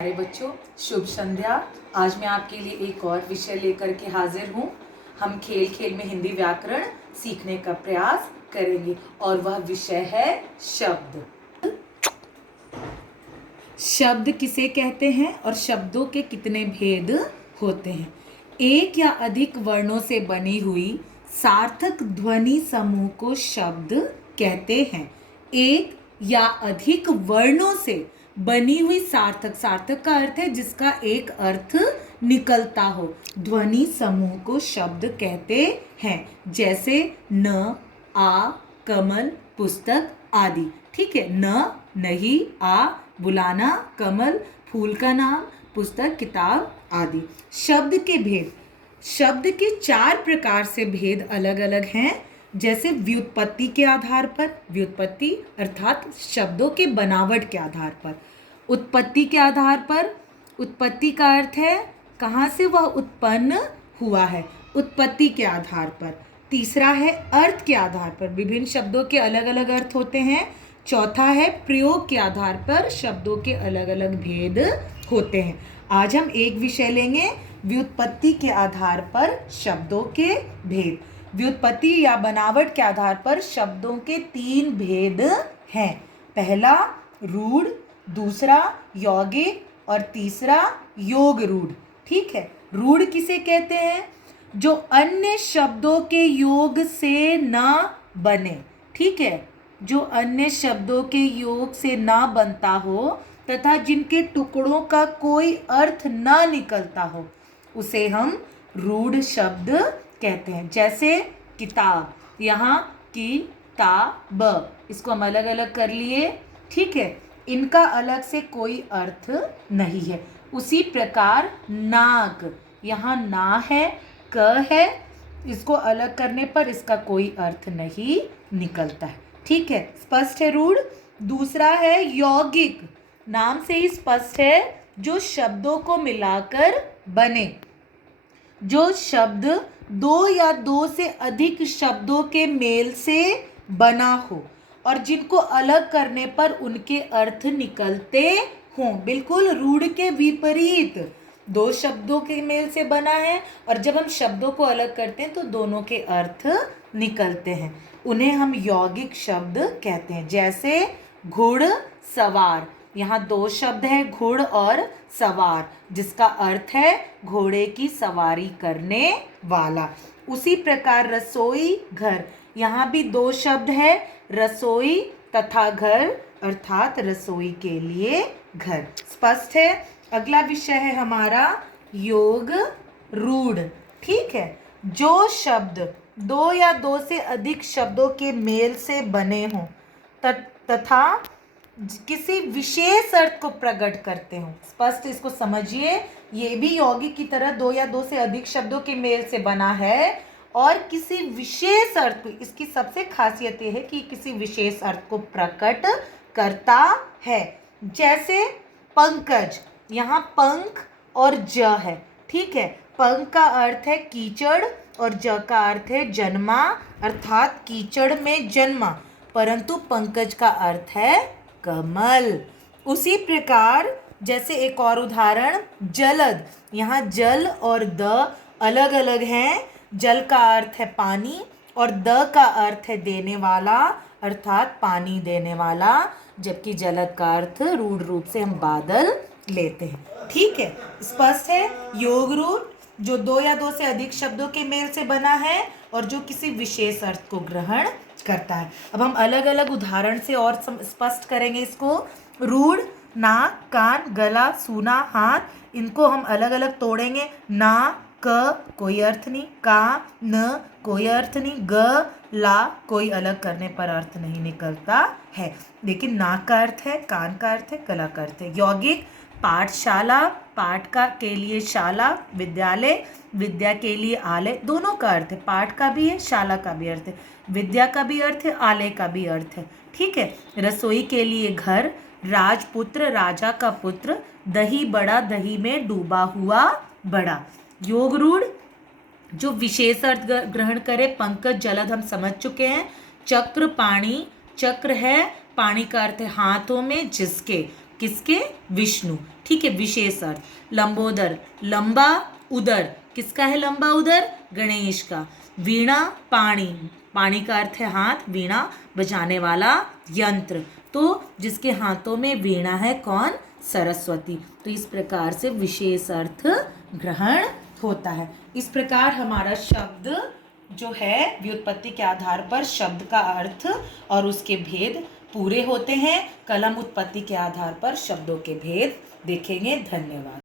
प्यारे बच्चों, शुभ संध्या। आज मैं आपके लिए एक और विषय लेकर के हाजिर हूँ। हम खेल खेल में हिंदी व्याकरण सीखने का प्रयास करेंगे और वह विषय है शब्द। शब्द किसे कहते हैं और शब्दों के कितने भेद होते हैं? एक या अधिक वर्णों से बनी हुई सार्थक ध्वनि समूह को शब्द कहते हैं। एक या अधिक वर्णों से बनी हुई सार्थक का अर्थ है जिसका एक अर्थ निकलता हो। ध्वनि समूह को शब्द कहते हैं, जैसे न, आ, कमल, पुस्तक आदि। ठीक है, न, नहीं, आ, बुलाना, कमल, फूल का नाम, पुस्तक, किताब आदि। शब्द के भेद। शब्द के 4 प्रकार से भेद अलग अलग हैं, जैसे व्युत्पत्ति के आधार पर, व्युत्पत्ति अर्थात शब्दों के बनावट के आधार पर। उत्पत्ति के आधार पर, उत्पत्ति का अर्थ है कहाँ से वह उत्पन्न हुआ है, उत्पत्ति के आधार पर। तीसरा है अर्थ के आधार पर, विभिन्न शब्दों के अलग अलग अर्थ होते हैं। चौथा है प्रयोग के आधार पर, शब्दों के अलग अलग भेद होते हैं। आज हम एक विषय लेंगे, व्युत्पत्ति के आधार पर शब्दों के भेद। व्युत्पत्ति या बनावट के आधार पर शब्दों के 3 भेद हैं। पहला रूढ़, दूसरा यौगिक और तीसरा योग रूढ़। ठीक है, रूढ़ किसे कहते हैं? जो अन्य शब्दों के योग से ना बने। ठीक है, जो अन्य शब्दों के योग से ना बनता हो तथा जिनके टुकड़ों का कोई अर्थ ना निकलता हो, उसे हम रूढ़ शब्द कहते हैं। जैसे किताब, यहाँ की ता ब, इसको हम अलग अलग कर लिए। ठीक है, इनका अलग से कोई अर्थ नहीं है। उसी प्रकार नाक, यहाँ ना है, क है, इसको अलग करने पर इसका कोई अर्थ नहीं निकलता है। ठीक है, स्पष्ट है रूढ़। दूसरा है यौगिक, नाम से ही स्पष्ट है, जो शब्दों को मिलाकर बने। जो शब्द 2 या 2 से अधिक शब्दों के मेल से बना हो और जिनको अलग करने पर उनके अर्थ निकलते हों। बिल्कुल रूढ़ के विपरीत, 2 शब्दों के मेल से बना है और जब हम शब्दों को अलग करते हैं तो दोनों के अर्थ निकलते हैं, उन्हें हम यौगिक शब्द कहते हैं। जैसे घुड़ सवार, यहाँ 2 शब्द हैं, घुड़ और सवार, जिसका अर्थ है घोड़े की सवारी करने वाला। उसी प्रकार रसोई घर, यहाँ भी 2 शब्द है, रसोई तथा घर अर्थात रसोई के लिए घर। स्पष्ट है। अगला विषय है हमारा योग रूढ़। ठीक है, जो शब्द 2 या 2 से अधिक शब्दों के मेल से बने हों तथा किसी विशेष अर्थ को प्रकट करते हों। स्पष्ट, इसको समझिए, ये भी यौगिक की तरह 2 या 2 से अधिक शब्दों के मेल से बना है और किसी विशेष अर्थ, इसकी सबसे खासियत यह है कि किसी विशेष अर्थ को प्रकट करता है। जैसे पंकज, यहाँ पंख और ज है। ठीक है, पंख का अर्थ है कीचड़ और ज का अर्थ है जन्मा, अर्थात कीचड़ में जन्मा, परंतु पंकज का अर्थ है कमल। उसी प्रकार जैसे एक और उदाहरण जलद, यहाँ जल और द अलग अलग हैं। जल का अर्थ है पानी और द का अर्थ है देने वाला, अर्थात पानी देने वाला, जबकि जलद का अर्थ रूढ़ रूप से हम बादल लेते हैं। ठीक है, स्पष्ट है। योग रूढ़, जो 2 या 2 से अधिक शब्दों के मेल से बना है और जो किसी विशेष अर्थ को ग्रहण करता है। अब हम अलग अलग उदाहरण से और स्पष्ट करेंगे इसको। रूढ़, नाक, कान, गला, सूना, हाथ, इनको हम अलग अलग तोड़ेंगे। ना, क कोई अर्थ नहीं, का, न कोई अर्थ नहीं, ग, ला कोई अलग करने पर अर्थ नहीं निकलता है। लेकिन नाक का अर्थ है, कान का अर्थ है, गला का अर्थ है। यौगिक, पाठशाला, पाठ का के लिए शाला, विद्यालय, विद्या के लिए आलय, दोनों का अर्थ है। पाठ का भी है, शाला का भी अर्थ है, विद्या का भी अर्थ है, आलय का भी अर्थ है। ठीक है, रसोई के लिए घर, राजपुत्र, राजा का पुत्र, दही बड़ा, दही में डूबा हुआ बड़ा। योग रूढ़, जो विशेष अर्थ ग्रहण करे, पंकज, जलद हम समझ चुके हैं। चक्र, पाणी, चक्र है, पाणी का अर्थ है हाथों में जिसके, किसके? विष्णु। ठीक है, विशेष अर्थ। लंबोदर, लंबा उदर, किसका है लंबा उदर? गणेश का। वीणा, पाणी, पाणी का अर्थ है हाथ, वीणा बजाने वाला यंत्र, तो जिसके हाथों में वीणा है कौन? सरस्वती। तो इस प्रकार से विशेष अर्थ ग्रहण होता है। इस प्रकार हमारा शब्द जो है व्युत्पत्ति के आधार पर शब्द का अर्थ और उसके भेद पूरे होते हैं। कलम उत्पत्ति के आधार पर शब्दों के भेद देखेंगे। धन्यवाद।